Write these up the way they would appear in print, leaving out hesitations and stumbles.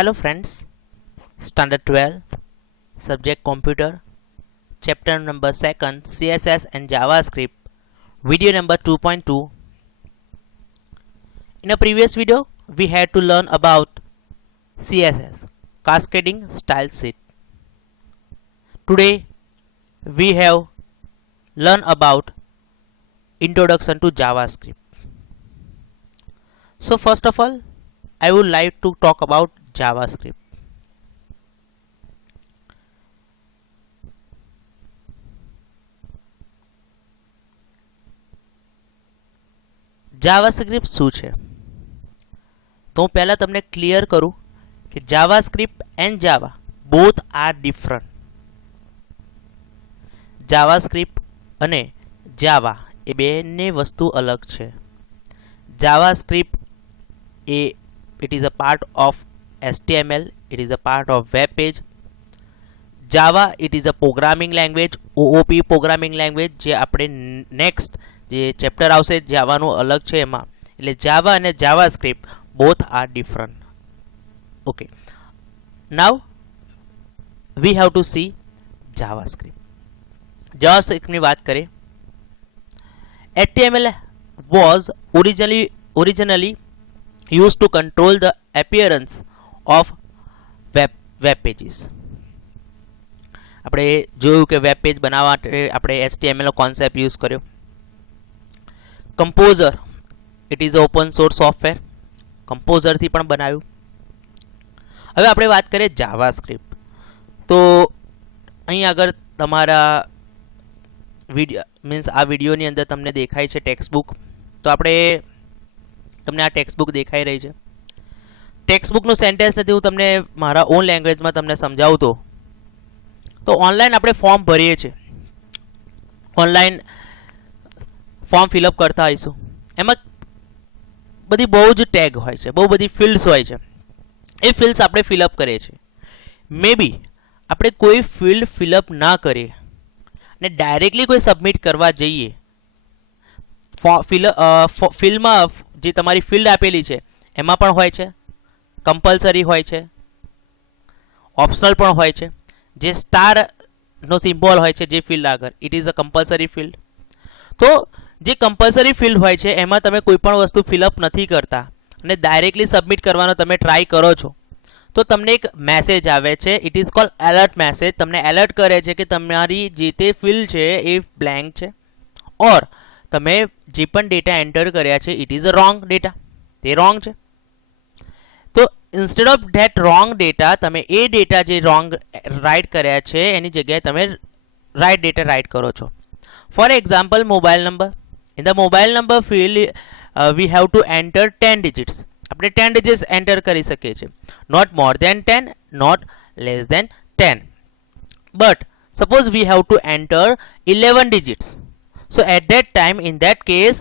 Hello friends, Standard 12, Subject Computer, Chapter number 2nd, CSS and JavaScript, Video number 2.2. In a previous video, we had to learn about CSS, Cascading Style Sheet. Today, we have learned about Introduction to JavaScript. So first of all, I would like to talk about JavaScript. JavaScript શું છે? તો હું પહેલા તમને clear કરું કે JavaScript and Java both are different. JavaScript અને Java એ બેની વસ્તુ અલગ છે. JavaScript it is a part of HTML, it is a part of web page. Java it is a programming language, OOP programming language જે આપણે next જે chapter આવશે જાવાનું અલગ છે એમાં. એટલે જાવા અને JavaScript both are different. Okay, now we have to see JavaScript. જાવાસ્ક્રિપ્ટની વાત કરીએ. HTML was originally used to control the appearance of web pages. આપણે જોયું કે વેબ પેજ બનાવવા માટે આપણે HTML નો કોન્સેપ્ટ યુઝ કર્યો. Composer it is open source software, કમ્પોઝરથી પણ બનાવ્યું. હવે આપણે વાત કરીએ જાવાસ્ક્રિપ્ટ. તો અહીં આગળ તમારા વિડીયો મીન્સ આ વિડીયોની અંદર તમને દેખાય છે ટેક્સ્ટ બુક. તો આપણે તમને આ ટેક્સ્ટ બુક દેખાઈ રહી છે. ટેક્સ્ટ બુકનું સેન્ટેન્સ નથી, હું તમને મારા ઓન લેંગ્વેજમાં તમને સમજાવું તો ઓનલાઈન આપણે ફોર્મ ભરીએ છીએ, ઓનલાઈન ફોર્મ ફિલઅપ કરતા હોઈશું. એમાં બધી બહુ જ ટેગ હોય છે, બહુ બધી ફિલ્ડ્સ હોય છે. એ ફિલ્ડ્સ આપણે ફિલઅપ કરીએ છીએ. મે બી આપણે કોઈ ફિલ્ડ ફિલઅપ ના કરીએ અને ડાયરેક્ટલી કોઈ સબમિટ કરવા જઈએ, ફિલ્ડમાં જે તમારી ફિલ્ડ આપેલી છે એમાં પણ હોય છે, કમ્પલસરી હોય છે, ઓપ્શનલ પણ હોય છે. જે સ્ટારનો સિમ્બોલ હોય છે જે ફિલ્ડ આગળ, it is a compulsory field. તો જે કમ્પલસરી ફિલ્ડ હોય છે એમાં તમે કોઈ પણ વસ્તુ ફિલઅપ નથી કરતા અને ડાયરેક્ટલી સબમિટ કરવાનો તમે ટ્રાય કરો છો તો તમને એક મેસેજ આવે છે. It is cold alert message. તમને એલર્ટ કરે છે કે તમારી જે તે ફિલ્ડ છે એ બ્લેન્ક છે, ઓર તમે જે પણ ડેટા એન્ટર કર્યા છે it is a wrong data, તે રોંગ છે. તો instead of that wrong data તમે એ ડેટા જે રોંગ રાઇટ કર્યા છે એની જગ્યાએ તમે રાઇટ ડેટા રાઇટ કરો છો. For example, mobile number. In the mobile number field we have to enter 10 digits. આપણે 10 ડિજિટ્સ એન્ટર કરી શકીએ છીએ. Not more than 10, not less than 10. But suppose we have to enter 11 digits. So at that time, in that case,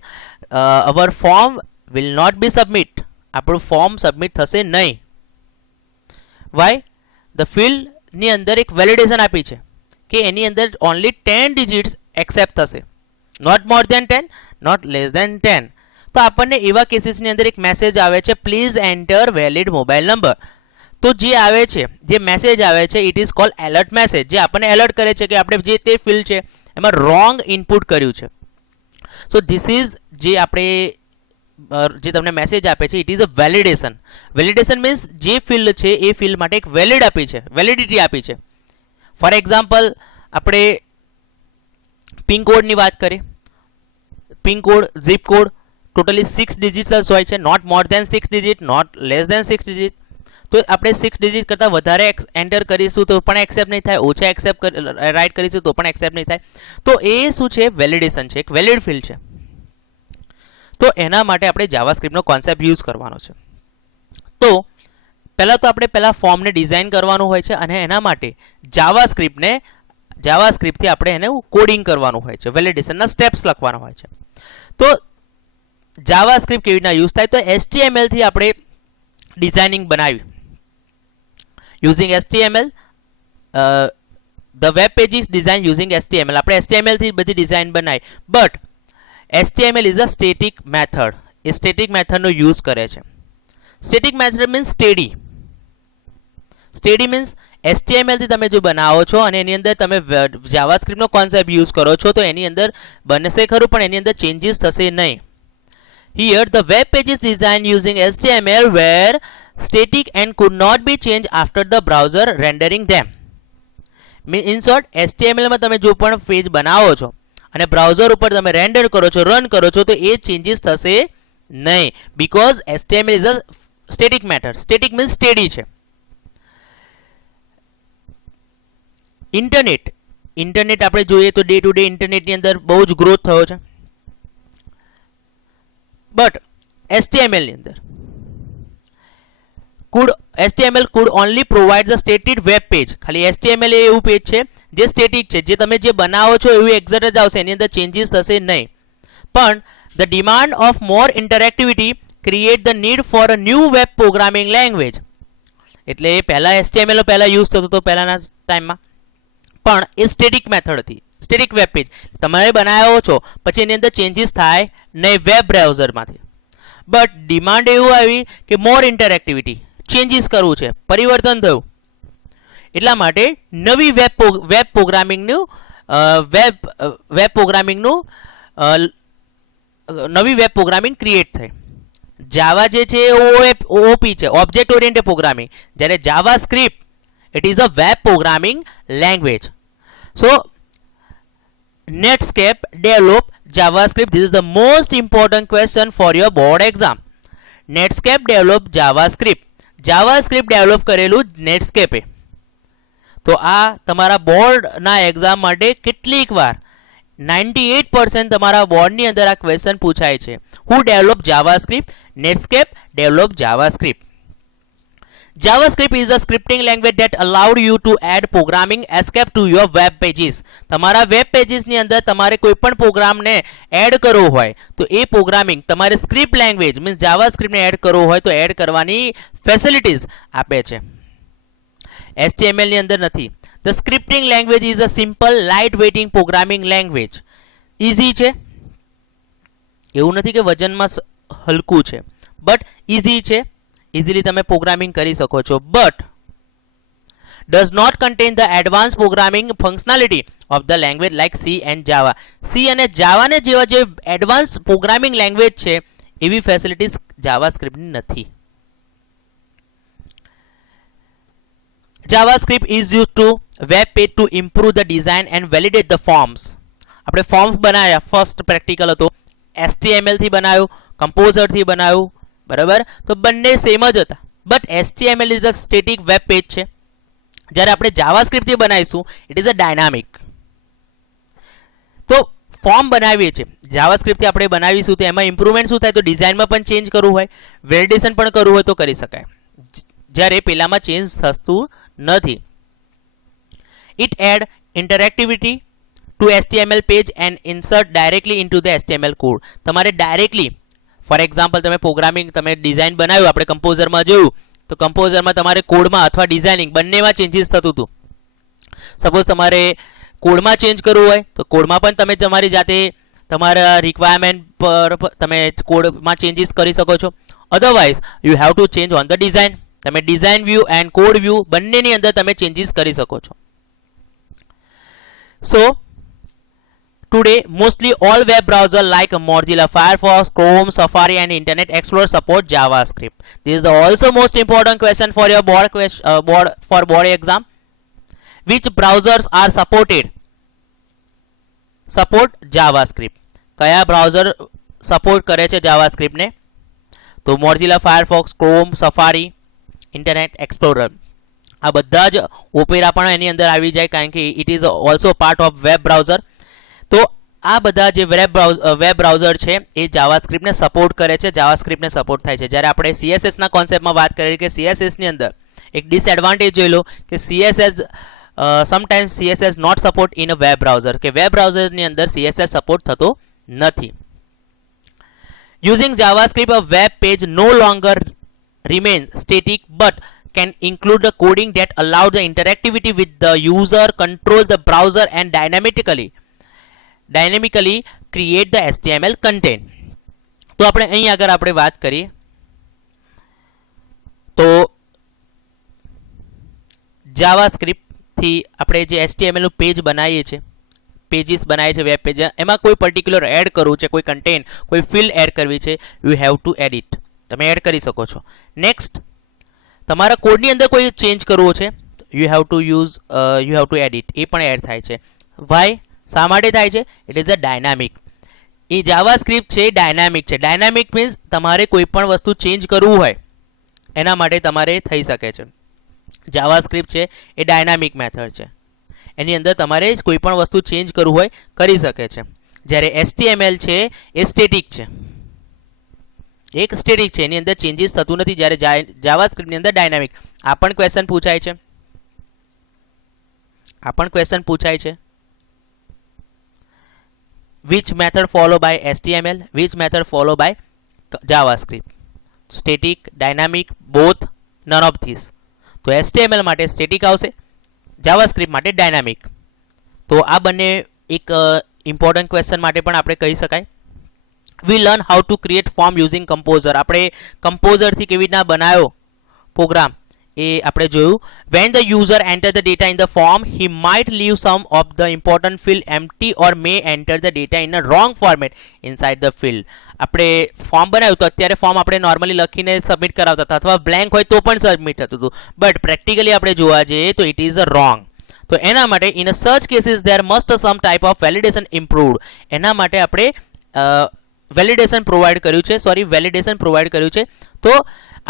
our form will not be submit. આપણું form submit થશે નહીં. Y? The ફિલ્ડની અંદર એક validation આપી છે કે એની અંદર ઓનલી 10 ડિજિટ્સ એક્સેપ્ટ થશે, not more than 10, not less than 10. તો આપણને એવા કેસીસની અંદર એક મેસેજ આવે છે, please enter valid mobile number. તો જે આવે છે, જે મેસેજ આવે છે it is cold alert message, જે આપણને એલર્ટ કરે છે કે આપણે જે તે ફિલ્ડ છે એમાં રોંગ ઇનપુટ કર્યું છે. સો ધીસ ઇઝ જે આપણે જે તમને મેસેજ આપે છે it is a validation. Validation means જે ફિલ્ડ છે એ ફિલ્ડ માટે એક વેલિડ આપી છે, વેલિડિટી આપી છે. ફોર એક્ઝામ્પલ, આપણે પિનકોડની વાત કરીએ. Pincode, zip code totally 6 digits હોય છે, not more than 6 digit, not less than 6 digit. તો આપણે 6 ડિજિટ કરતાં વધારે એન્ટર કરીશું તો પણ એક્સેપ્ટ નહીં થાય, ઓછા એક્સેપ્ટ રાઇટ કરીશું તો પણ એક્સેપ્ટ નહીં થાય. તો એ શું છે? વેલિડેશન છે, એક વેલિડ ફિલ્ડ છે. તો એના માટે આપણે જાવાસ્ક્રિપ્ટનો કોન્સેપ્ટ યુઝ કરવાનો છે. તો પહેલાં તો આપણે ફોર્મને ડિઝાઇન કરવાનું હોય છે અને એના માટે જાવાસ્ક્રિપ્ટથી આપણે એને કોડિંગ કરવાનું હોય છે, વેલિડેશનના સ્ટેપ્સ લખવાના હોય છે. તો જાવાસ્ક્રિપ્ટ કેવી રીતના યુઝ થાય? તો HTML થી આપણે ડિઝાઇનિંગ બનાવી. using HTML, the web page is designed using HTML. આપણે HTML થી બધી ડિઝાઇન બનાવી, but HTML is a static method. એ સ્ટેટિક મેથડનો યુઝ કરે છે. Static method means steady. Steady means HTML થી તમે જો બનાવો છો અને એની અંદર તમે જાવાસ્ક્રિપ્ટનો કોન્સેપ્ટ યુઝ કરો છો તો એની અંદર બનશે ખરું પણ એની અંદર ચેન્જીસ થશે નહીં. Here the web page is designed using HTML were static and could not be changed after the browser rendering them. In short, HTML માં તમે જો પણ પેજ બનાવો છો અને બ્રાઉઝર ઉપર તમે રેન્ડર કરો છો, રન કરો છો તો એ ચેન્જીસ થશે નહીં, because HTML is a static matter. Static means steady છે. ઇન્ટરનેટ આપણે જોઈએ તો ડે ટુ ડે ઇન્ટરનેટની અંદર બહુ જ ગ્રોથ થયો છે, બટ HTML ની અંદર HTML could only provide the static web page. ખાલી HTML એ એવું પેજ છે જે સ્ટેટિક છે, જે તમે જે બનાવો છો એવું એક્ઝેક્ટ જ આવશે, એની અંદર ચેન્જીસ થશે નહીં. પણ the demand of more interactivity create the need for a new web programming language. એટલે એ પહેલા HTML પહેલા યુઝ થતો હતો પહેલાના ટાઈમમાં, પણ એ સ્ટેટિક મેથડ હતી, સ્ટેટિક વેબ પેજ તમે બનાવ્યો છો પછી એની અંદર ચેન્જીસ થાય નહીં વેબ બ્રાઉઝરમાંથી. બટ ડિમાન્ડ એવું આવી કે મોર ઇન્ટરેક્ટિવિટી, ચેન્જીસ કરવું છે, પરિવર્તન થયું, એટલા માટે નવી વેબ પ્રોગ્રામિંગનું નવી વેબ પ્રોગ્રામિંગ ક્રિએટ થઈ. જાવા જે છે ઓપી છે, ઓબ્જેક્ટ ઓરિએન્ટેડ પ્રોગ્રામિંગ, જ્યારે જાવા script it is a web programming language. So Netscape developed JavaScript. This is the most important question for your board exam. Netscape developed JavaScript. JavaScript develop કરેલું Netscape. તો આ તમારા બોર્ડના exam માટે કેટલીક વાર 98% તમારા બોર્ડની અંદર આ ક્વેશ્ચન પૂછાય છે. Who developed JavaScript? Netscape developed JavaScript. JavaScript is a scripting language that allowed you to add programming escape to your web pages. તમારા વેબ પેજીસની અંદર તમારે કોઈ પણ પ્રોગ્રામને એડ કરવો હોય તો એ પ્રોગ્રામિંગ તમારે સ્ક્રિપ્ટ લેંગ્વેજ મીન્સ જાવાસ્ક્રિપ્ટને એડ કરવો હોય તો એડ કરવાની ફેસિલિટીઝ આપે છે, HTML ની અંદર નથી. The scripting language is a simple light weighting programming language. Easy છે, એવું નથી કે વજનમાં હલકું છે, બટ ઇઝી છે, ઇઝીલી તમે પ્રોગ્રામિંગ કરી શકો છો. But does not contain the advanced programming functionality of the language like C and Java. C અને જાવાને જેવા જે એડવાન્સ પ્રોગ્રામિંગ લેંગ્વેજ છે એવી ફેસિલિટીઝ જાવાસ્ક્રિપ્ટની નથી. JavaScript is used to web page to improve the design and validate the forms. આપણે forms બનાવ્યા, first practical હતો, HTML થી બનાવ્યું, કમ્પોઝર થી બનાવ્યું, બરાબર, તો બંને સેમ જ હતા. But HTML is a static web page છે, જ્યારે આપણે જાવાસ્ક્રિપ્ટથી બનાવીશું ઇટ ઇઝ અ ડાયનામિક. તો ફોર્મ બનાવીએ છીએ જાવાસ્ક્રિપ્ટથી આપણે બનાવીશું તો એમાં ઇમ્પ્રુવમેન્ટ શું થાય, તો ડિઝાઇનમાં પણ ચેન્જ કરવું હોય, વેલિડેશન પણ કરવું હોય તો કરી શકાય, જ્યારે પેલામાં ચેન્જ થતું નથી. It add interactivity to HTML page and insert directly into the HTML code. તમારે ડાયરેક્ટલી ફોર એક્ઝામ્પલ તમે પ્રોગ્રામિંગ તમે ડિઝાઇન બનાવ્યું, આપણે કમ્પોઝરમાં જોયું તો કમ્પોઝરમાં તમારે કોડમાં અથવા ડિઝાઇનિંગ બંનેમાં ચેન્જીસ થતું હતું. સપોઝ તમારે કોડમાં ચેન્જ કરવું હોય તો કોડમાં પણ તમે તમારી જાતે તમારા રિક્વાયરમેન્ટ પર તમે કોડમાં ચેન્જીસ કરી શકો છો. Otherwise you have to change on the design. તમે design view and code view બંનેની અંદર તમે ચેન્જીસ કરી શકો છો. So today mostly all web browsers like Mozilla Firefox, Chrome, Safari and Internet Explorer support JavaScript. This is the also most important question for your board exam. Which browsers are support JavaScript? કયા browser support કરે છે JavaScript ને? તો Mozilla Firefox, Chrome, Safari, Internet Explorer. આ બધા જ opera પણ એની અંદર આવી જાય કારણ કે it is also part of web browser. તો આ બધા જે વેબ બ્રાઉઝર છે એ જાવાસ્ક્રિપ્ટને સપોર્ટ કરે છે, જાવાસ્ક્રિપ્ટને સપોર્ટ થાય છે. જ્યારે આપણે CSSના કોન્સેપ્ટમાં વાત કરીએ કે CSSની અંદર એક ડિસએડવાન્ટેજ જોઈ લો કે sometimes CSS not support in a web browser, કે વેબ બ્રાઉઝરની અંદર CSS સપોર્ટ થતો નથી. Using JavaScript a web page no longer remains static but can include the coding that allows the interactivity with the user, control the browser and dynamically create the HTML content. તો આપણે અહીં આગળ આપણે વાત કરીએ તો જાવાસ્ક્રિપ્ટથી આપણે જે HTML નું પેજ બનાવીએ છીએ, પેજીસ બનાવીએ છીએ, વેબ પેજ, એમાં કોઈ પર્ટિક્યુલર એડ કરવું છે, કોઈ કન્ટેન્ટ, કોઈ ફિલ્ડ એડ કરવી છે, યુ હેવ ટુ એડિટ. તમે એડ કરી શકો છો. નેક્સ્ટ, તમારા કોડની અંદર કોઈ ચેન્જ કરવો છે, યુ હેવ ટુ એડિટ. એ પણ એડ થાય છે. વાય? શા માટે થાય છે? It is a dynamic. A JavaScript છે, ડાયનામિક છે. ડાયનામિક મીન્સ તમારે કોઈ પણ વસ્તુ ચેન્જ કરવું હોય એના માટે તમારે થઈ શકે છે. જાવાસ્ક્રિપ્ટ છે એ ડાયનામિક મેથડ છે, એની અંદર તમારે કોઈ પણ વસ્તુ ચેન્જ કરવું હોય કરી શકે છે. જ્યારે HTML છે એ સ્ટેટિક છે, એક સ્ટેટિક છે, એની અંદર ચેન્જીસ થતું નથી. જ્યારે જાવાસ્ક્રિપ્ટની અંદર ડાયનામિક. આ પણ ક્વેશ્ચન પૂછાય છે, which method follow by HTML, which method follow by JavaScript, static, dynamic, both, none of these. તો HTML માટે સ્ટેટિક આવશે, જાવાસ્ક્રિપ્ટ માટે ડાયનામિક. તો આ બંને એક ઇમ્પોર્ટન્ટ ક્વેશ્ચન માટે પણ આપણે કહી શકાય. We learn how to create form using composer. આપણે કમ્પોઝરથી કેવી રીતના બનાવ્યો પ્રોગ્રામ એ આપણે જોયું. When the user enter the data in the form, he might leave some of the important field empty or may enter the data in a wrong format inside the field. આપણે form બનાવ્યું તો અત્યારે form આપણે normally લખીને submit કરાવતા હતા, અથવા blank હોય તો પણ સબમિટ થતું હતું. બટ પ્રેક્ટિકલી આપણે જોવા જઈએ તો ઇટ ઇઝ અ રોંગ. તો એના માટે in a such cases there must some type of validation improved. એના માટે આપણે વેલિડેશન પ્રોવાઈડ કર્યું છે. તો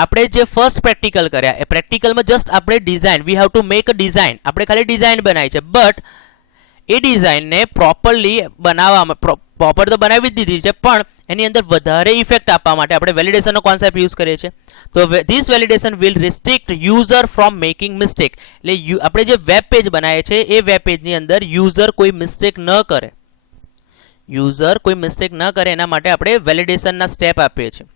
આપણે જે ફર્સ્ટ પ્રેક્ટિકલ કર્યા એ પ્રેક્ટિકલમાં જસ્ટ આપણે design, V have to make a design, આપણે ખાલી ડિઝાઇન બનાવી છે. બટ એ ડિઝાઇનને પ્રોપરલી બનાવવામાં, પ્રોપર તો બનાવી જ દીધી છે, પણ એની અંદર વધારે ઇફેક્ટ આપવા માટે આપણે વેલિડેશનનો કોન્સેપ્ટ યુઝ કરીએ છીએ. તો this validation will restrict user from making mistake. એટલે આપણે જે વેબ પેજ બનાવીએ છીએ એ વેબ પેજની અંદર યુઝર કોઈ મિસ્ટેક ન કરે, એના માટે આપણે વેલિડેશનના સ્ટેપ આપીએ છીએ.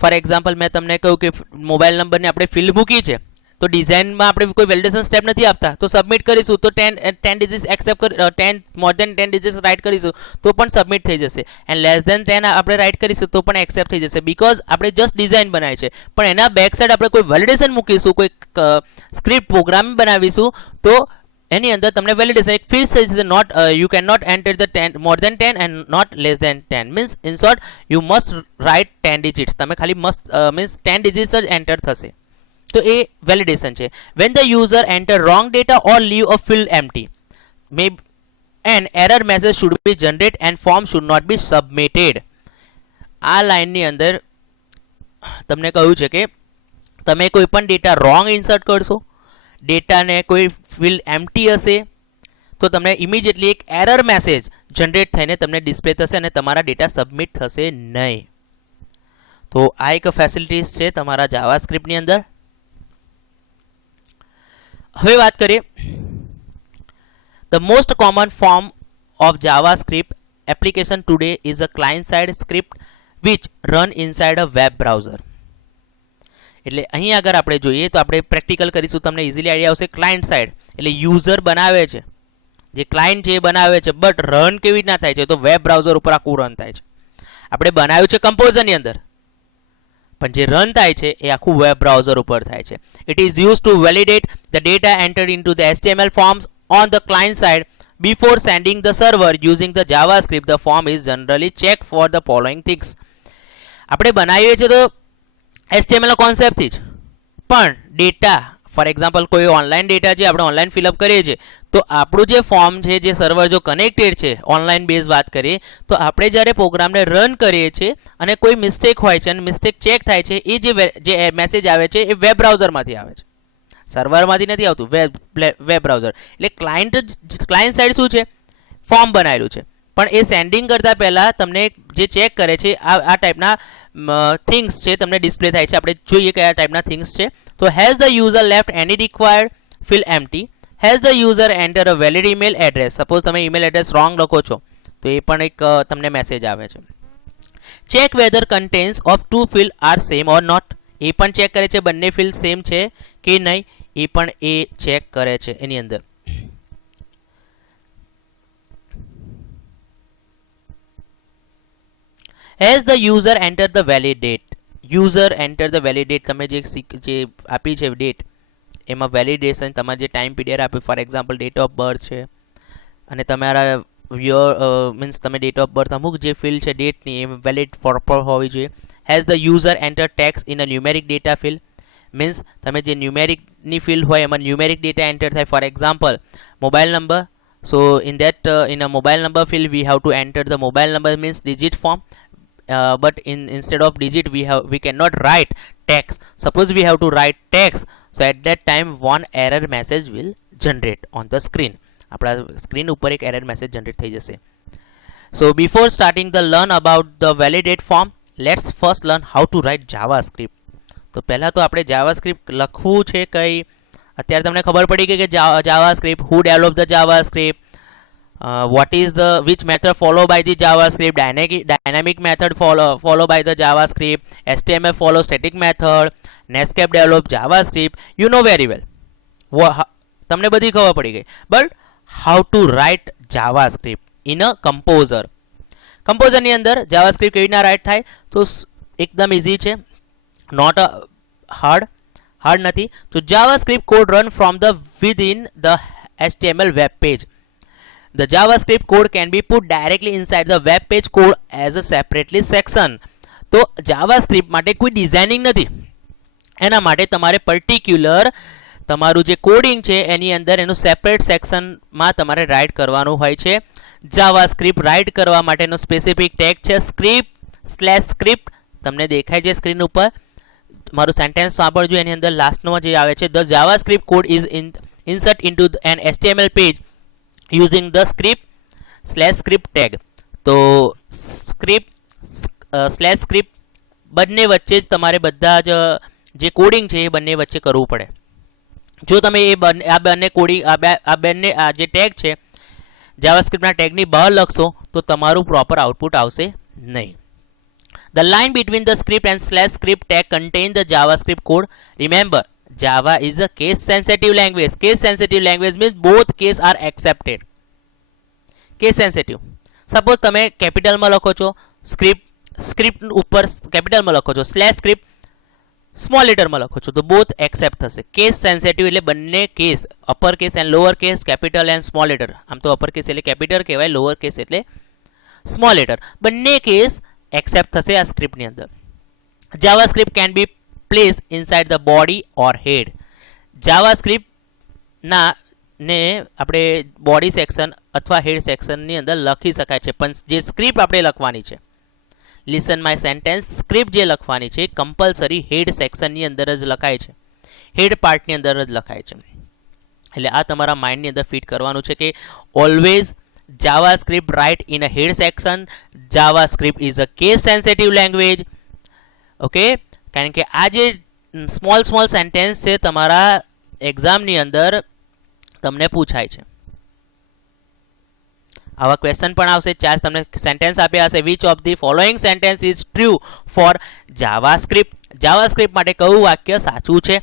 ફોર એક્ઝામ્પલ, મેં તમને કહ્યું કે મોબાઈલ નંબરની આપણે ફિલ્ડ મૂકી છે, તો ડિઝાઇનમાં આપણે કોઈ વેલિડેશન સ્ટેપ નથી આપતા. તો સબમિટ કરીશું તો 10 digits accept 10 more than 10 digits right કરીશું તો પણ સબમિટ થઈ જશે. એન્ડ લેસ દેન 10 આપણે રાઇટ કરીશું તો પણ એક્સેપ્ટ થઈ જશે, બીકોઝ આપણે જસ્ટ ડિઝાઇન બનાવી છે. પણ એના બેક સાઈડ આપણે કોઈ વેલિડેશન મૂકીશું, કોઈ સ્ક્રિપ્ટ પ્રોગ્રામ બનાવીશું, તો એની અંદર તમને વેલિડેશન એક ફિક્સ થઈ જશે. Not you can not enter the 10 more than 10 and not less than 10. Means in short you must write 10 digits. તમે ખાલી મીન્સ 10 ડિજિટ્સ જ એન્ટર થશે. તો એ વેલિડેશન છે. When the user enter wrong data or leave a field empty, may an error message should be generated and form should not be submitted. આ લાઇનની અંદર તમને કહ્યું છે કે તમે કોઈ પણ ડેટા રોંગ ઇન્સર્ટ કરશો, ડેટાને કોઈ ફિલ્ડ એમ્પ્ટી હશે, તો તમને ઇમિડિયેટલી એક એરર મેસેજ જનરેટ થઈને તમને ડિસ્પ્લે થશે અને તમારા ડેટા સબમિટ થશે નહીં. તો આ એક ફેસિલિટીઝ છે તમારા જાવાસ્ક્રિપ્ટની અંદર. હવે વાત કરીએ the most common form of JavaScript application today is a client side script which run inside a web browser. એટલે અહીં આગળ આપણે જોઈએ તો આપણે પ્રેક્ટિકલ કરીશું, તમને ઇઝીલી આઈડિયા આવશે. ક્લાયન્ટ સાઇડ એટલે યુઝર બનાવે છે, જે ક્લાયન્ટ છે એ બનાવે છે, બટ રન કેવી રીતના થાય છે તો વેબ બ્રાઉઝર ઉપર આખું રન થાય છે. આપણે બનાવ્યું છે કમ્પોઝરની અંદર, પણ જે રન થાય છે એ આખું વેબ બ્રાઉઝર ઉપર થાય છે. It is use to validate the data entered into the HTML forms on the client side before sending the server. Using the JavaScript, the form is generally checked for the following things. આપણે બનાવીએ છીએ તો HTML નો કોન્સેપ્ટથી જ, પણ data for example કોઈ online data જે આપણે online fill up કરીએ છીએ, તો આપણું જે ફોર્મ છે, જે સર્વર જો કનેક્ટેડ છે, ઓનલાઈન બેઝ વાત કરીએ તો આપણે જ્યારે પ્રોગ્રામને રન કરીએ છીએ અને કોઈ મિસ્ટેક હોય છે અને મિસ્ટેક ચેક થાય છે, એ જે મેસેજ આવે છે એ વેબ બ્રાઉઝરમાંથી આવે છે, સર્વરમાંથી નથી આવતું, વેબ બ્રાઉઝર. એટલે ક્લાયન્ટ સાઇડ શું છે, ફોર્મ બનાવેલું છે, પણ એ સેન્ડિંગ કરતાં પહેલાં તમને જે ચેક કરે છે આ ટાઈપના થિંગ્સ છે તમને ડિસ્પ્લે થાય છે. આપણે જોઈએ કયા ટાઈપના થિંગ્સ છે. તો has the user left any required field empty, has the user enter a valid email address. Suppose તમે ઈમેલ એડ્રેસ રોંગ લખો છો તો એ પણ એક તમને મેસેજ આવે છે. Check whether contents of two field are same or not. એ પણ ચેક કરે છે બંને ફિલ્ડ સેમ છે કે નહીં, એ પણ એ ચેક કરે છે એની અંદર. As the user enter the valid date, user enter the validate, તમે જે આપી છે ડેટ, એમાં વેલિડેશન તમારે જે ટાઈમ પીરિયડ આપ્યું, for example date of birth છે, અને તમારા મીન્સ તમે ડેટ ઓફ બર્થ અમુક જે ફિલ્ડ છે ડેટની એ વેલિડ પ્રોપર હોવી જોઈએ. Has the user enter tax in a numeric data field, means તમે જે ન્યુમેરિકની ફિલ્ડ હોય એમાં ન્યુમેરિક ડેટા એન્ટર થાય, four example mobile number. So in that in a mobile number field we have to enter the mobile number means digit form, but instead of digit we cannot write text. Suppose we have to write text, so at that time one error message will generate on the screen. આપણા screen ઉપર એક error message generate થઈ જશે. So before starting the learn about the validate form, let's first learn how to write JavaScript. તો પહેલા તો આપણે JavaScript લખવું છે કઈ, અત્યારે તમને ખબર પડી ગઈ કે JavaScript, who developed the JavaScript, what is the which method followed by the JavaScript, dynamic method follow by the JavaScript, HTML follow static method, Netscape develop JavaScript, you know very well. તમને બધી ખબર પડી ગઈ. But how to write JavaScript in a composer. કમ્પોઝરની અંદર JavaScript કેવી રીતના right થાય, તો એકદમ ઇઝી છે, નોટ હાર્ડ નથી. તો JavaScript code run from the within the HTML web page. The JavaScript code can be put directly inside the web page code as a separately section. તો JavaScript માટે કોઈ designing નથી, એના માટે તમારે પર્ટિક્યુલર તમારું જે કોડિંગ છે એની અંદર એનું સેપરેટ સેક્શનમાં તમારે રાઇટ કરવાનું હોય છે. JavaScript રાઇટ કરવા માટેનો સ્પેસિફિક ટેગ છે script. તમને દેખાય છે સ્ક્રીન ઉપર. મારું સેન્ટેન્સ સાંભળજો, એની અંદર લાસ્ટમાં જે આવે છે, the JavaScript code is insert into an HTML page using the script tag. તો script બંને વચ્ચે જ તમારે બધા જ જે કોડિંગ છે એ બંને વચ્ચે કરવું પડે. જો તમે આ બંને જે ટેગ છે JavaScriptના ટેગની બહાર લખશો તો તમારું પ્રોપર આઉટપુટ આવશે નહીં. The line between the script and /script tag contains the JavaScript code. Remember, Java is a case-sensitive language. Case-sensitive language means both case are accepted. Case-sensitive. Suppose તમે કેપિટલમાં લખો છો, સ્ક્રિપ્ટ ઉપર કેપિટલમાં લખો છો, /script સ્મોલ લેટરમાં લખો છો, તો બોથ એક્સેપ્ટ થશે. કેસ સેન્સિટિવ એટલે બંને case, upper case and lower case, capital and small letter. આમ તો અપર કેસ એટલે કેપિટલ કહેવાય, લોઅર કેસ એટલે સ્મોલ લેટર. બંને કેસ એક્સેપ્ટ થશે આ સ્ક્રિપ્ટની અંદર. JavaScript can be placed inside the body or head. JavaScript ને આપણે બોડી સેક્શન અથવા હેડ સેક્શનની અંદર લખી શકાય છે, પણ જે સ્ક્રિપ્ટ આપણે લખવાની છે, લિસન માય સેન્ટેન્સ, સ્ક્રિપ્ટ જે લખવાની છે કમ્પલસરી હેડ સેક્શનની અંદર જ લખાય છે, હેડ પાર્ટની અંદર જ લખાય છે. એટલે આ તમારા માઇન્ડની અંદર ફિટ કરવાનું છે કે always JavaScript write in a head section. JavaScript is a case sensitive language. Okay, કારણ કે આ જે સ્મોલ સેન્ટેન્સ છે તમારા એક્ઝામની અંદર તમને પૂછાય છે. આવા ક્વેશ્ચન પણ આવશે. 4 તમને સેન્ટેન્સ આપ્યા હશે. Which of the following sentence is true for JavaScript. JavaScript માટે કયું વાક્ય સાચું છે?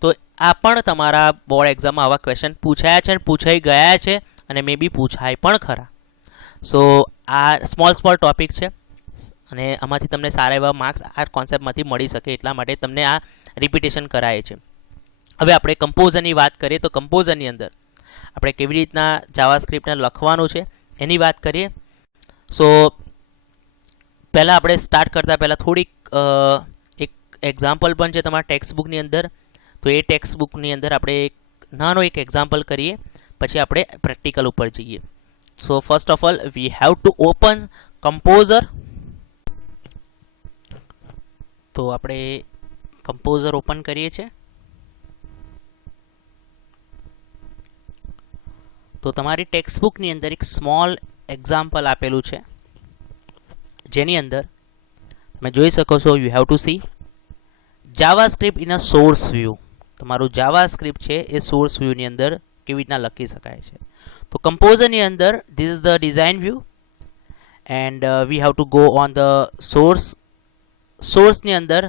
તો આ પણ તમારા બોર્ડ એક્ઝામમાં આવા ક્વેશ્ચન પૂછાયા છે, પૂછાઈ ગયા છે અને મે બી પૂછાય પણ ખરા. સો આ સ્મોલ ટોપિક છે અને આમાંથી તમને સારા એવા માર્ક્સ આ કોન્સેપ્ટમાંથી મળી શકે એટલા માટે તમને આ રિપીટેશન કરાય છે. હવે આપણે કમ્પોઝરની વાત કરીએ તો કમ્પોઝરની અંદર આપણે કેવી રીતના JavaScriptને લખવાનું છે એની વાત કરીએ. સો પહેલાં આપણે સ્ટાર્ટ કરતાં પહેલાં થોડીક એક એક્ઝામ્પલ પણ છે તમારા ટેક્સ્ટ બુકની અંદર. તો એ ટેક્સ્ટ બુકની અંદર આપણે એક નાનો એક એક્ઝામ્પલ કરીએ, પછી આપણે પ્રેક્ટિકલ ઉપર જઈએ. So first of all V have to open composer. તો આપણે કમ્પોઝર ઓપન કરીએ છીએ. તો તમારી ટેક્સ્ટ બુકની અંદર એક સ્મોલ એક્ઝામ્પલ આપેલું છે, જેની અંદર તમે જોઈ શકો છો you have to C JavaScript in a source view. તમારું JavaScript છે એ સોર્સ વ્યૂની અંદર કેવી રીતના લખી શકાય છે. તો કમ્પોઝરની અંદર this is the design view and we have to go on the સોર્સની અંદર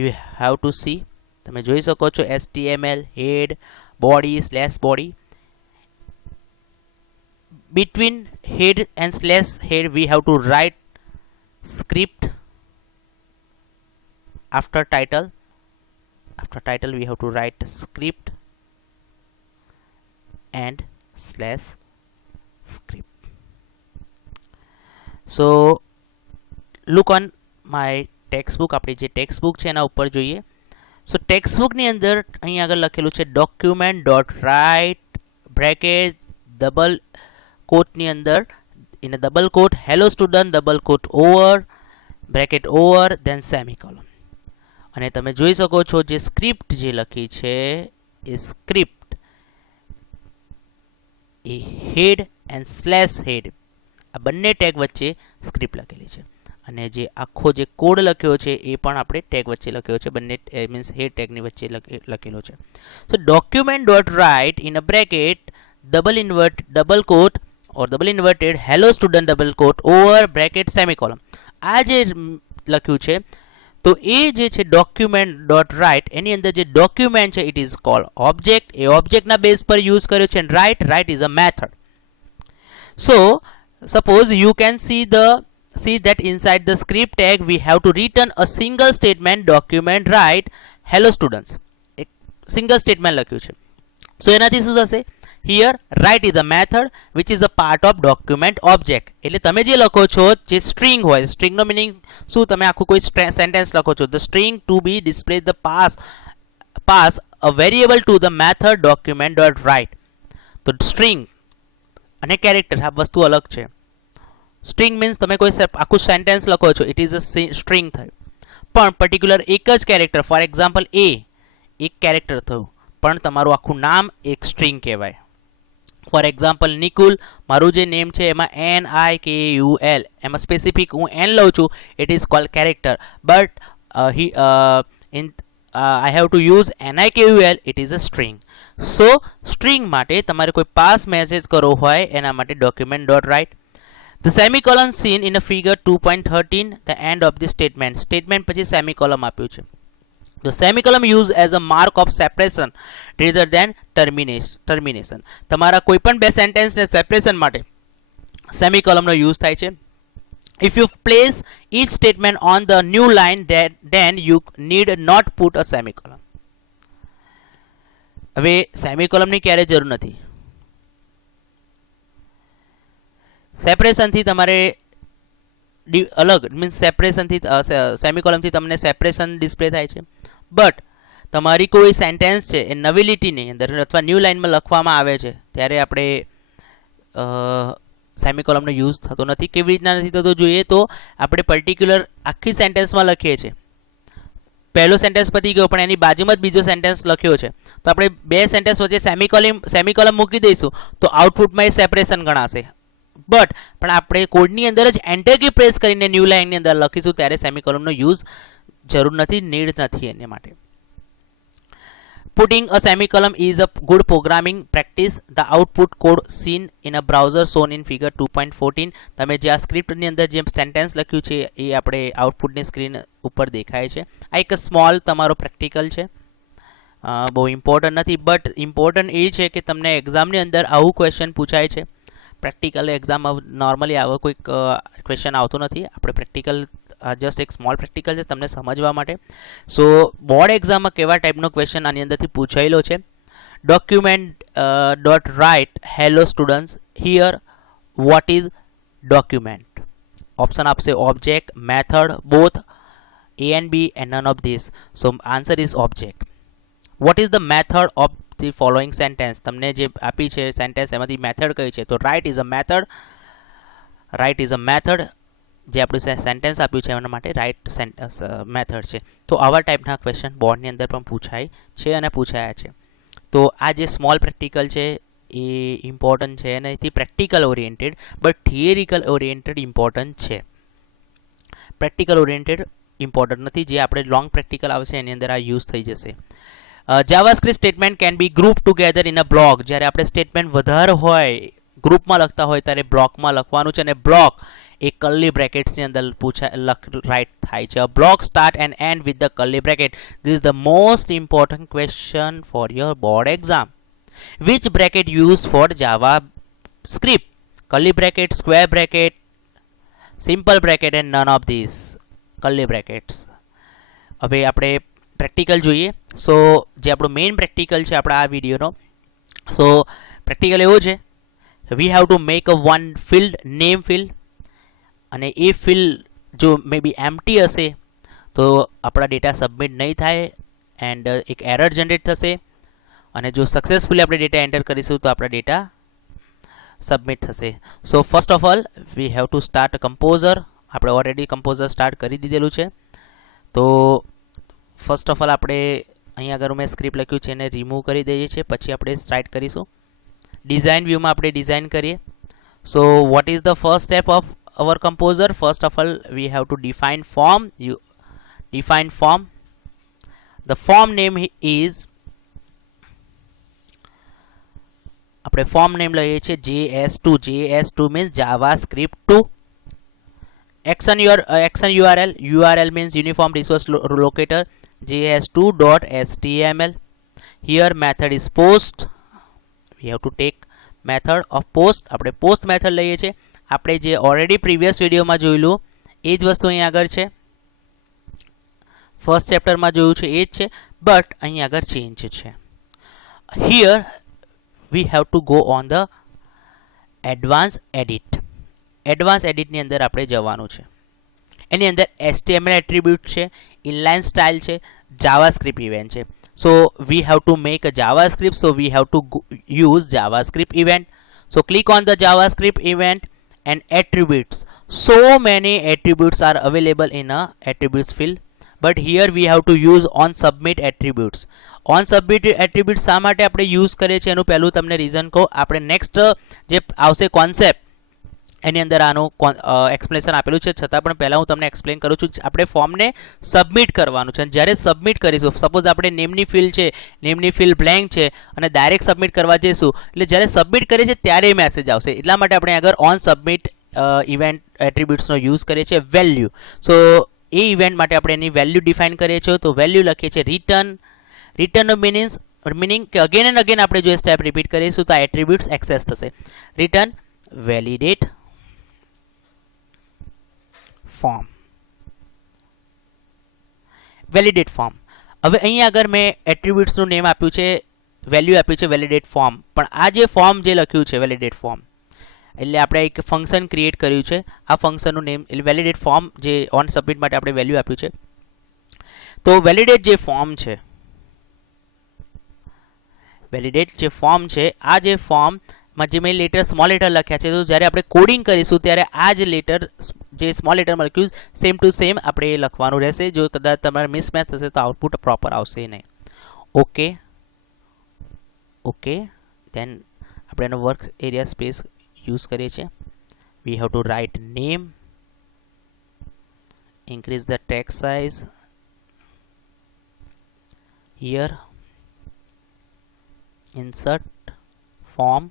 યુ હેવ ટુ સી, તમે જોઈ શકો છો HTML, head, body, /body. Between head and /head we have to write script. after title we have to write script and slash script. So look on my textbook. આપણી જે textbook છે એના ઉપર જોઈએ. સો ટેક્સ્ટબુકની અંદર અહીં આગળ લખેલું છે document dot write bracket double કોટની અંદર in a double quote hello student double quote over bracket over then semicolon. અને તમે જોઈ શકો છો જે સ્ક્રિપ્ટ જે લખી છે એ સ્ક્રિપ્ટ એ હેડ એન્ડ સ્લેશ હેડ આ બંને ટેગ વચ્ચે સ્ક્રિપ્ટ લખેલી છે. અને જે આખો જે કોડ લખ્યો છે એ પણ આપણે ટેગ વચ્ચે લખ્યો છે, બંને મીન્સ હેડ ટેગની વચ્ચે લખેલો છે. So document dot write in a bracket double quote or double inverted hello student double quote over bracket semicolon. આ જે લખ્યું છે તો એ જે છે ડોક્યુમેન્ટ ડોટ રાઇટ એની અંદર જે ડોક્યુમેન્ટ છે ઇટ ઇઝ કોલ્ડ ઓબ્જેક્ટ. એ ઓબ્જેક્ટના બેઝ પર યુઝ કર્યો છે. Write is a method. So suppose you can see that inside the script tag we have to return a single statement document write hello students. એક single statement લખ્યું છે. સો એનાથી શું થશે? here write is a method which is a part of document object. એટલે તમે જે લખો છો જે સ્ટ્રિંગ હોય, સ્ટ્રિંગનો મિનિંગ શું? તમે આખું કોઈ સેન્ટેન્સ લખો છો the string to be displayed the pass a variable to the method document dot write. તો સ્ટ્રિંગ અને કેરેક્ટર આ વસ્તુ અલગ છે. સ્ટ્રિંગ મીન્સ તમે કોઈ આખું સેન્ટેન્સ લખો છો ઇટ ઇઝ અ સ્ટ્રિંગ થયું, પણ પર્ટિક્યુલર એક જ કેરેક્ટર ફોર એક્ઝામ્પલ એ એક કેરેક્ટર થયું, પણ તમારું આખું નામ એક સ્ટ્રિંગ કહેવાય. ફોર એક્ઝામ્પલ નિકુલ, મારું જે નેમ છે એમાં NIKUL, એમાં સ્પેસિફિક હું એન લઉં છું it is cold character, but I have to use NIKUL, it is a string. So string માટે તમારે કોઈ પાસ મેસેજ કરવો હોય એના માટે document dot write. The semicolon seen in a figure 2.13 the end of the statement. Statement પછી semicolon આપ્યું છે. The semicolon used as a mark of separation rather than termination. તમારા કોઈ પણ બે સેન્ટેન્સ ને સેપરેશન માટે semicolon નો યુઝ થાય છે. If you place each statement on the new line then you need not put a semicolon. હવે semicolon ની ક્યારે જરૂર નથી. સેપરેશનથી તમારે અલગ મીન્સ સેપરેશનથી સેમિકોલનથી તમને સેપરેશન ડિસ્પ્લે થાય છે, બટ તમારી કોઈ સેન્ટેન્સ છે એ નવિલિટીની અંદર અથવા ન્યૂ લાઇનમાં લખવામાં આવે છે ત્યારે આપણે સેમિકોલનનો યુઝ થતો નથી. કેવી રીતના નથી થતો જોઈએ તો આપણે પર્ટિક્યુલર આખી સેન્ટેન્સમાં લખીએ છીએ, પહેલો સેન્ટેન્સ પતી ગયો પણ એની બાજુમાં જ બીજો સેન્ટેન્સ લખ્યો છે, તો આપણે બે સેન્ટેન્સ વચ્ચે સેમિકોલન મૂકી દઈશું તો આઉટપુટમાં એ સેપરેશન ગણાશે. બટ પણ આપણે કોડની અંદર જ એન્ટર કી પ્રેસ કરીને ન્યૂ લાઇનની અંદર લખીશું ત્યારે સેમિકોલનનો યુઝ જરૂર નથી, નીડ નથી એને માટે. Putting a semicolon is a good programming practice. The output code seen in a browser shown in figure 2.14. તમે જે આ સ્ક્રિપ્ટની અંદર જે સેન્ટેન્સ લખ્યું છે એ આપણે આઉટપુટની સ્ક્રીન ઉપર દેખાય છે. આ એક સ્મોલ તમારો પ્રેક્ટિકલ છે, બહુ ઇમ્પોર્ટન્ટ નથી, બટ ઇમ્પોર્ટન્ટ એ છે કે તમને એક્ઝામની અંદર આવું ક્વેશ્ચન પૂછાય છે. પ્રેક્ટિકલ એક્ઝામ નોર્મલી આવો કોઈ ક્વેશ્ચન આવતો નથી. આપણે પ્રેક્ટિકલ જસ્ટ એક સ્મોલ પ્રેક્ટિકલ છે તમને સમજવા માટે. સો બોર્ડ એક્ઝામમાં કેવા ટાઈપનો ક્વેશ્ચન આની અંદરથી પૂછાયેલો છે. Document dot write hello students, here what is document? Option આપશે object, method, both A and B and none of this. So answer is object. What is the method of the following sentence? તમને જે આપી છે sentence એમાંથી method કઈ છે તો write is a method. Write is a method જે આપણું સેન્ટેન્સ આપ્યું છે એના માટે રાઇટ મેથડ છે. તો આવા ટાઈપના ક્વેશ્ચન બોર્ડની અંદર પણ પૂછાય છે અને પૂછાયા છે. તો આ જે સ્મોલ પ્રેક્ટિકલ છે એ ઇમ્પોર્ટન્ટ છે નથી practical oriented, but theoretical oriented important છે. પ્રેક્ટિકલ ઓરિએન્ટેડ ઇમ્પોર્ટન્ટ નથી. જે આપણે લોંગ પ્રેક્ટિકલ આવશે એની અંદર આ યુઝ થઈ જશે. JavaScript statement can be group together in a block. જ્યારે આપણે સ્ટેટમેન્ટ વધારે હોય ગ્રુપમાં લખતા હોય ત્યારે બ્લોકમાં લખવાનું છે, અને બ્લોક એ કર્લી બ્રેકેટ્સની અંદર રાઇટ થાય છે. Block start and and with the curly bracket. This is the most important question for your board exam. Which bracket use for Java script? Curly bracket, square bracket, simple bracket and none of this. Curly brackets. હવે આપણે practical જોઈએ. સો જે આપણો main practical છે આપણા આ વિડીયોનો. સો practical એવો છે, we have to make a one field, name field, અને એ ફિલ્ડ જો મે બી એમ્પ્ટી હશે તો આપણા ડેટા સબમિટ નહીં થાય એન્ડ એક એરર જનરેટ થશે. અને જો સક્સેસફુલી આપણે ડેટા એન્ટર કરીશું તો આપણા ડેટા સબમિટ થશે. So first of all V have to start composer. આપણે ઓલરેડી કમ્પોઝર સ્ટાર્ટ કરી દીધેલું છે. તો ફર્સ્ટ ઓફ ઓલ આપણે અહીંયા આગળ મેં સ્ક્રિપ્ટ લખ્યું છે એને રિમૂવ કરી દઈએ છીએ. પછી આપણે સ્ટાર્ટ કરીશું. ડિઝાઇન વ્યૂમાં આપણે ડિઝાઇન કરીએ. So what is the first step of our composer? First of all V have two define form. You define form. The form name is, આપણે ફોર્મ નેમ લઈએ છીએ JS2. JS2 means JavaScript 2. action URL means uniform resource locator, js2.html. here method is post. we have to take method of post. આપણે post method લઈએ છીએ. આપણે જે already previous વિડીયોમાં જોયેલું એ જ વસ્તુ અહીં આગળ છે, ફર્સ્ટ ચેપ્ટરમાં જોયું છે એ જ છે, બટ અહીં આગળ ચેન્જ છે. here we have to go on the advanced edit. Advance એડિટની અંદર આપણે જવાનું છે. એની અંદર HTML એટ્રીબ્યુટ છે, ઇનલાઇન સ્ટાઇલ છે, જાવાસ્ક્રિપ્ટ ઇવેન્ટ છે. So we have to make a JavaScript, so we have to use JavaScript event. So click on the JavaScript event and attributes. So many attributes are available in a attributes field, but here we have to use on submit attributes. on submit attributes શા માટે આપણે use કરીએ છીએ એનું પહેલું તમને reason કહું. આપણે નેક્સ્ટ જે આવશે કોન્સેપ્ટ એની અંદર આનું એક્સપ્લેનેશન આપેલું છે, છતાં પણ પહેલાં હું તમને એક્સપ્લેન કરું છું. આપણે ફોર્મને સબમિટ કરવાનું છે અને જ્યારે સબમિટ કરીશું, સપોઝ આપણે નેમની ફિલ્ડ છે, નેમની ફિલ્ડ બ્લેન્ક છે અને ડાયરેક્ટ સબમિટ કરવા જઈશું, એટલે જ્યારે સબમિટ કરીએ છીએ ત્યારે એ મેસેજ આવશે. એટલા માટે આપણે આગળ ઓન સબમિટ ઇવેન્ટ એટ્રીબ્યુટ્સનો યુઝ કરીએ છીએ. વેલ્યુ, સો એ ઇવેન્ટ માટે આપણે એની વેલ્યુ ડિફાઇન કરીએ છીએ. તો વેલ્યુ લખીએ છીએ રિટર્ન. રિટર્નનો મિનિંગ કે અગેન એન્ડ અગેન આપણે જો સ્ટેપ રિપીટ કરીશું તો આ એટ્રીબ્યુટ્સ એક્સેસ થશે. Return validate form. Validate form. હવે અહીંયા આગળ મેં એટ્રીબ્યુટ્સનું નેમ આપ્યું છે, વેલ્યુ આપ્યું છે વેલિડેટ ફોર્મ, પણ આ જે ફોર્મ જે લખ્યું છે વેલિડેટ ફોર્મ, એટલે આપણે એક ફંક્શન ક્રિએટ કર્યું છે. આ ફંક્શનનું નેમ એટલે વેલિડેટ ફોર્મ, જે ઓન સબમિટ માટે આપણે વેલ્યુ આપ્યું છે. તો વેલિડેટ જે ફોર્મ છે, વેલિડેટ જે ફોર્મ છે, આ જે ફોર્મમાં જે મેં લેટર સ્મોલ લેટર લખ્યા છે, તો જ્યારે આપણે કોડિંગ કરીશું ત્યારે આ જ લેટર જે સ્મોલ લેટરમાં લખ્યું સેમ ટુ સેમ આપણે એ લખવાનું રહેશે. જો કદાચ તમારે મિસમેચ થશે તો આઉટપુટ પ્રોપર આવશે નહીં. ઓકે ઓકે દેન આપણે એનો વર્ક એરિયા સ્પેસ યુઝ કરીએ છીએ. We have to write name, increase the text size here, insert form,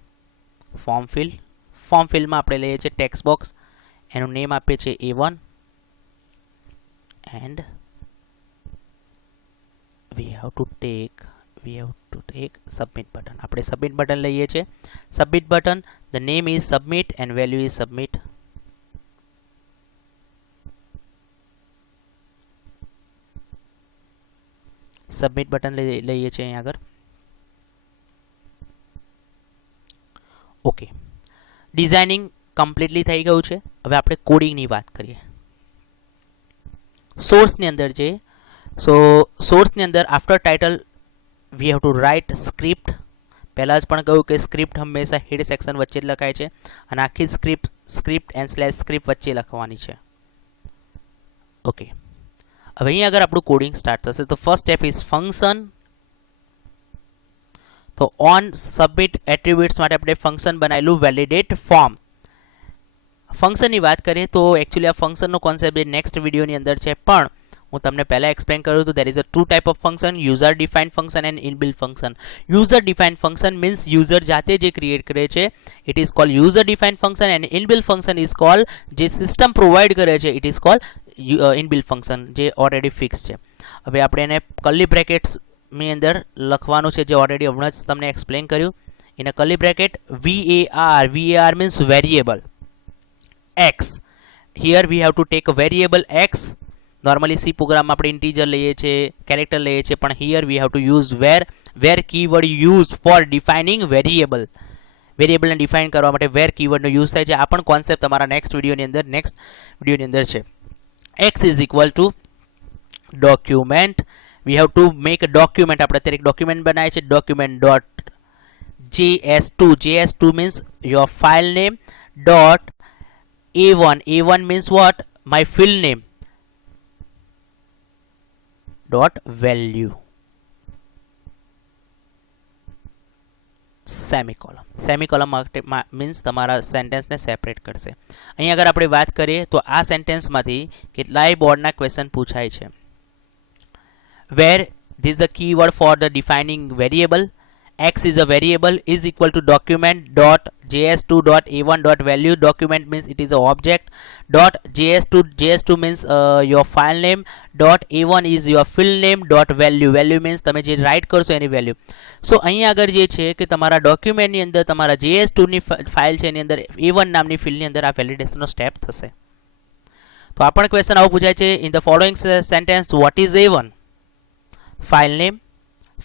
form field. Form ફિલ્ડમાં આપણે લઈએ છીએ ટેક્સ્ટ બોક્સ, એનું નેમ આપીએ છીએ A1 and we have to take submit button. આપણે સબમિટ બટન લઈએ છીએ. Submit button, the name is submit and value is submit. Submit button લઈએ છીએ અહીં આગળ. ઓકે, ડિઝાઇનિંગ કમ્પ્લીટલી થઈ ગયું છે. હવે આપણે કોડિંગની વાત કરીએ. સોર્સની અંદર જે સોર્સની અંદર after title we have to write script. પહેલાં જ પણ કહ્યું કે સ્ક્રિપ્ટ હંમેશા હેડ સેક્શન વચ્ચે જ લખાય છે અને આખી સ્ક્રિપ્ટ એન્ડ સ્લેશ સ્ક્રિપ્ટ વચ્ચે લખવાની છે. ઓકે, હવે અહીં આગળ આપણું કોડિંગ સ્ટાર્ટ થશે. તો ફર્સ્ટ સ્ટેપ ઇઝ ફંક્શન. તો ઓન સબમિટ એટ્રીબ્યુટ્સ માટે આપણે ફંક્શન બનાવેલું વેલિડેટ ફોર્મ. ફંક્શનની વાત કરીએ તો એકચ્યુઅલી આ ફંક્શનનો કોન્સેપ્ટ એ નેક્સ્ટ વિડીયોની અંદર છે, પણ હું તમને પહેલાં એક્સપ્લેન કર્યું હતું. There is a two type of function, user defined function and inbuilt function. User defined function means user જાતે જે ક્રિએટ કરે છે, it is called user defined function, and inbuilt function is called જે system provide કરે છે, it is called inbuilt function, જે already fix છે. હવે આપણે એને કર્લી બ્રેકેટ્સની અંદર લખવાનું છે, જે ઓલરેડી હમણાં જ તમને એક્સપ્લેન કર્યું. In a curly bracket VAR means variable x. Here we have to take a variable x. Normally C પ્રોગ્રામમાં આપણે ઇન્ટીજર લઈએ છીએ, કેરેક્ટર લઈએ છીએ, પણ here we have to use var keyword use for defining વેરિયેબલને define કરવા માટે વેર કીવર્ડનો યુઝ થાય છે. આ પણ કોન્સેપ્ટ તમારા નેક્સ્ટ વિડીયોની અંદર છે. X is equal two document. V have to make a document. આપણે અત્યારે એક ડોક્યુમેન્ટ બનાવીએ છીએ. Document dot js2 means your file name dot a1 means what, my field name dot value semicolon means તમારા સેન્ટેન્સને સેપરેટ કરશે. અહીં અગર આપણે વાત કરીએ તો આ સેન્ટેન્સમાંથી કેટલાય બોર્ડના ક્વેશ્ચન પૂછાય છે. Var this the keyword for the defining variable. X is a variable is equal to document dot js2 dot a1 dot value. Document means it is a object. Dot js2 means your file name. Dot a1 is your field name. Dot value means તમે જે right કરશો એની value. સો અહીં આગળ જે છે કે તમારા ડોક્યુમેન્ટની અંદર તમારા js2 ની ફાઇલ છે એની અંદર a1 નામની ફિલ્ડની અંદર આ વેલિડેશનનો સ્ટેપ થશે. તો આ પણ ક્વેશ્ચન આવું પૂછાય છે. In the following sentence what is a1? File name,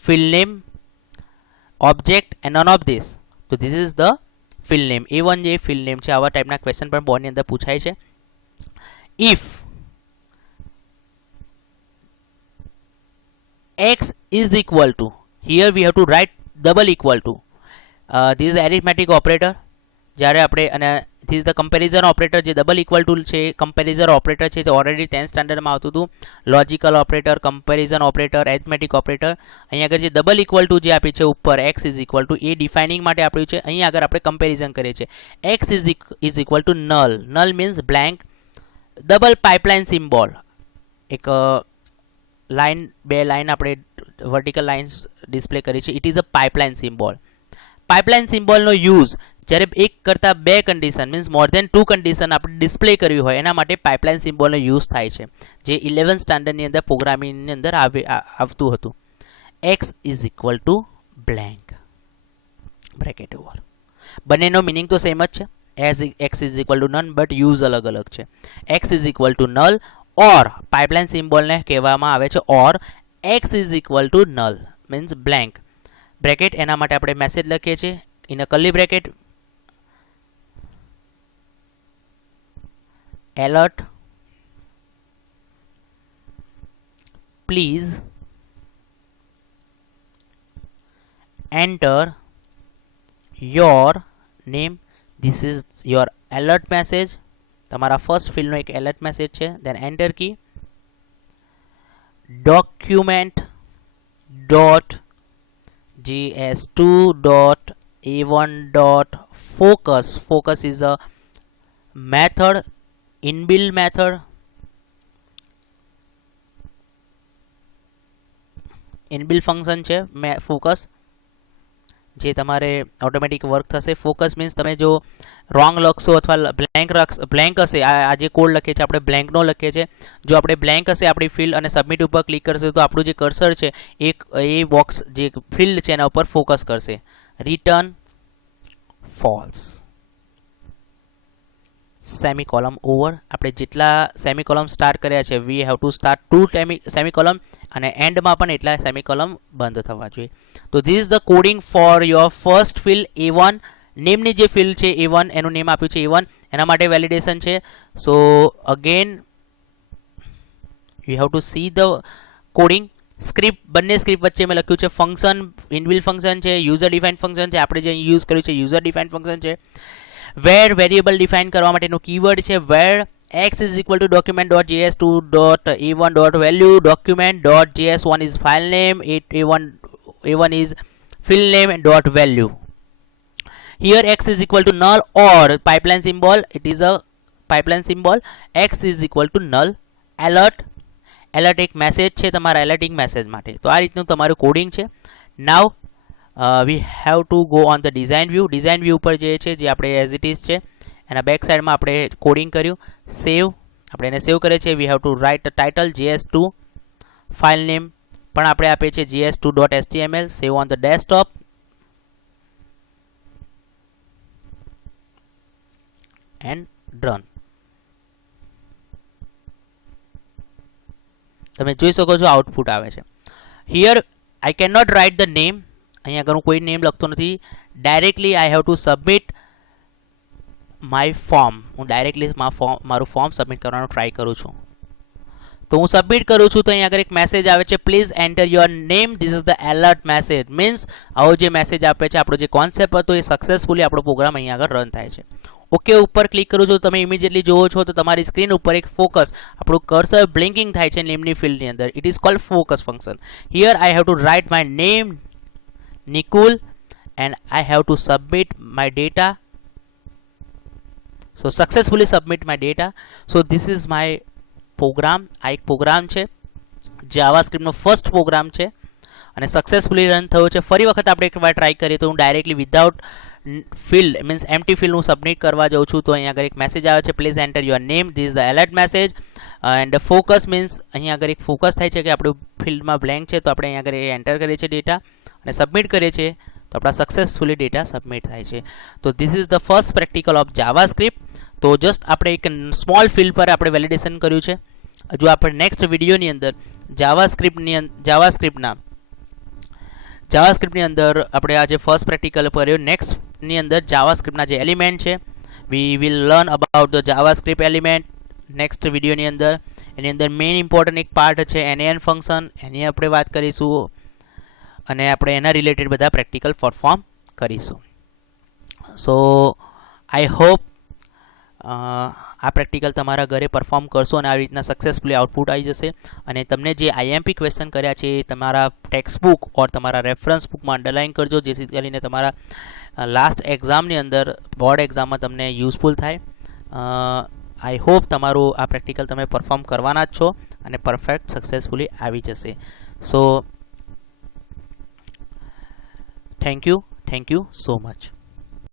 field name, object and none of this. So this is the field name. A1 જે field name છે. આવા ટાઈપના ક્વેશ્ચન પણ બોર્ડની અંદર પૂછાય છે. If x is equal to, here we have to write double equal to. This is the arithmetic operator. જ્યારે આપણે અને this is the comparison operator. જે ડબલ ઇક્વલ ટુ છે કમ્પેરિઝન ઓપરેટર છે જે ઓલરેડી 10th સ્ટાન્ડર્ડમાં આવતું હતું. Logical operator, comparison operator, arithmetic operator. અહીં આગળ જે ડબલ ઇક્વલ ટુ જે આપી છે ઉપર x is equal two A defining માટે આપ્યું છે. અહીં આગળ આપણે કમ્પેરિઝન કરીએ છીએ. x is equal to null. Null means blank. Double pipeline symbol. એક લાઇન, બે લાઇન આપણે વર્ટિકલ લાઇન્સ ડિસ્પ્લે કરી છે. It is a pipeline symbol. Pipeline સિમ્બોલનો યુઝ જ્યારે એક કરતાં બે condition means more than two condition આપણે ડિસ્પ્લે કર્યું હોય એના માટે પાઇપલાઇન સિમ્બોલનો યુઝ થાય છે, જે 11th સ્ટાન્ડર્ડની અંદર પ્રોગ્રામિંગની અંદર આવતું હતું. X is equal to blank bracket over. બંનેનો મિનિંગ તો સેમ જ છે. X is equal to none but use અલગ અલગ છે. X is equal to null or pipeline સિમ્બોલને કહેવામાં આવે છે or. X is equal to null means blank bracket. એના માટે આપણે મેસેજ લખીએ છીએ in a curly bracket. Alert, please enter your name. This is your alert message. તમારા ફર્સ્ટ ફિલ્ડનો એક એલર્ટ મેસેજ છે. Then enter key. document dot js2 dot a1 dot focus. Focus is a method, inbuilt method. Inbuilt function છે focus, જે તમારે automatic work થશે. Focus means તમે જો રોંગ લખશો અથવા બ્લેન્ક હશે, આ જે કોડ લખીએ છીએ આપણે બ્લેન્કનો લખીએ છીએ. જો આપણે બ્લેન્ક હશે આપણી ફિલ્ડ અને સબમિટ ઉપર ક્લિક કરશે તો આપણું જે કર્સર છે એ બોક્સ જે ફિલ્ડ છે એના ઉપર ફોકસ કરશે. Return false. Semicolon over. આપણે જેટલા સેમિકોલમ સ્ટાર્ટ કર્યા છે we have to start 2 semicolon અને એન્ડમાં પણ એટલા સેમિકોલમ બંધ થવા જોઈએ. તો this is the coding for your first field A1. નેમની જે ફિલ્ડ છે A1 એનું નેમ આપ્યું છે A1, એના માટે વેલિડેશન છે. સો again you have to see the coding. Script, બંને સ્ક્રિપ્ટ વચ્ચે મેં લખ્યું છે ફંક્શન, ઇનબિલ્ટ ફંક્શન છે, યુઝર ડિફાઇન ફંક્શન છે. આપણે જે યુઝ કર્યું છે યુઝર ડિફાઇન ફંક્શન છે. વેર વેરિયેબલ ડિફાઇન કરવા માટેનો કીવર્ડ છે વેર. x is equal to document dot js2 dot a1 dot value. Document dot js1 is file name, a1 is field name dot value. Here x is equal to null or pipeline symbol. It is a pipeline symbol. X is equal to null. Alert. Alert એક message છે તમારા એલર્ટિંગ message માટે. તો આ રીતનું તમારું coding છે. Now we have to go on the design view. Design view ઉપર જે છે જે આપણે એઝ ઇટ ઇઝ છે એના બેક સાઈડમાં આપણે કોડિંગ કર્યું. સેવ, આપણે એને સેવ કરીએ છીએ. We have to write the title js2. File name પણ આપણે આપીએ છીએ js2 dot html. Save on the desktop and run. તમે જોઈ શકો છો આઉટપુટ આવે છે. Here I can not write the name, અહીંયા આગળ હું કોઈ નેમ લખતો નથી. Directly I have to submit my form. હું ડાયરેક્ટલી મારું ફોર્મ સબમિટ કરવાનો ટ્રાય કરું છું. તો હું સબમિટ કરું છું તો અહીંયા આગળ એક મેસેજ આવે છે, please enter your name, this is the alert message. Means આવો જે મેસેજ આપે છે, આપણો જે કોન્સેપ્ટ હતો એ સક્સેસફુલી આપણો પ્રોગ્રામ અહીંયા આગળ રન થાય છે. ઓકે ઉપર ક્લિક કરું છું, તમે ઇમિડિયેટલી જુઓ છો તો તમારી સ્ક્રીન ઉપર એક ફોકસ, આપણું કર્સર બ્લિંકિંગ થાય છે નેમની ફિલ્ડની અંદર. It is called focus function. Here I have to write my name Nikul and I have to submit my data. So successfully submit my data. So this is my program. આ એક programme છે, જાવાસ્ક્રિપ્ટનો first programme છે અને successfully run થયો છે. ફરી વખત આપણે એકવાર ટ્રાય કરીએ તો હું directly without field means empty field હું સબમિટ કરવા જાઉં છું તો અહીંયા આગળ એક મેસેજ આવે છે, please enter your name, this is the alert message. And focus means અહીંયા આગળ એક ફોકસ થાય છે કે આપણું ફિલ્ડમાં બ્લેન્ક છે તો આપણે અહીંયા આગળ એન્ટર કરીએ છીએ ડેટા અને સબમિટ કરીએ છીએ તો આપણા સક્સેસફુલી ડેટા સબમિટ થાય છે. તો this is the first practical of JavaScript. તો જસ્ટ આપણે એક સ્મોલ ફિલ્ડ પર આપણે વેલિડેશન કર્યું છે. હજુ આપણે નેક્સ્ટ વિડીયોની અંદર જાવાસ્ક્રિપ્ટની અંદર આપણે આ જે ફર્સ્ટ પ્રેક્ટિકલ કર્યો, નેક્સ્ટની અંદર જાવાસ્ક્રિપ્ટના જે એલિમેન્ટ છે we will learn about the JavaScript element next વિડીયોની અંદર. એની અંદર મેઇન ઇમ્પોર્ટન્ટ એક પાર્ટ છે NaN ફંક્શન, એની આપણે વાત કરીશું અને આપણે એના રિલેટેડ બધા પ્રેક્ટિકલ પરફોર્મ કરીશું. સો આઈ હોપ આ પ્રેક્ટિકલ તમારા ઘરે પરફોર્મ કરશો અને આવી રીતના સક્સેસફુલી આઉટપુટ આવી જશે. અને તમને જે IMP ક્વેશ્ચન કર્યા છે એ તમારા ટેક્સ્ટ બુક ઓર તમારા રેફરન્સ બુકમાં અંડરલાઇન કરજો, જેથી કરીને તમારા લાસ્ટ એક્ઝામની અંદર બોર્ડ એક્ઝામમાં તમને યુઝફુલ થાય. આઈ હોપ તમારું આ પ્રેક્ટિકલ તમે પરફોર્મ કરવાના જ છો અને પરફેક્ટ સક્સેસફુલી આવી જશે. So thank you so much.